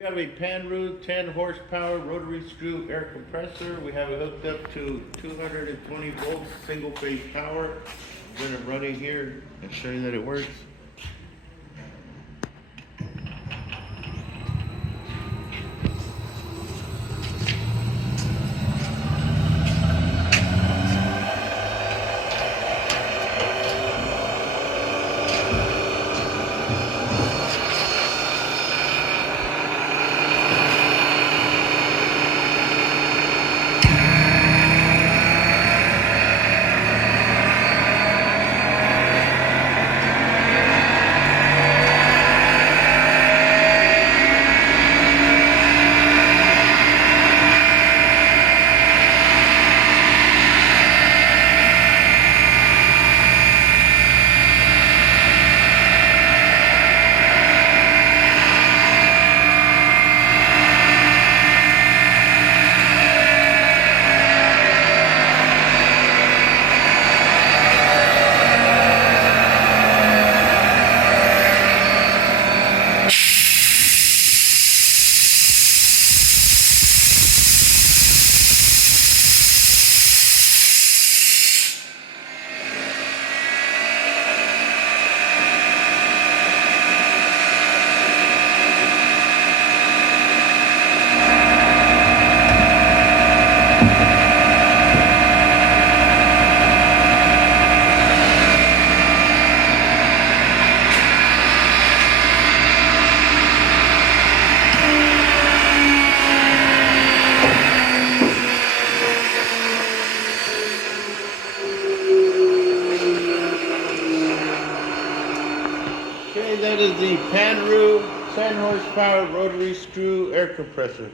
We have a Panru 10 horsepower rotary screw air compressor. We have it hooked up to 220 volts single phase power. I'm gonna run it here and show you that it works. Okay, that is the Panru 10 horsepower rotary screw air compressor.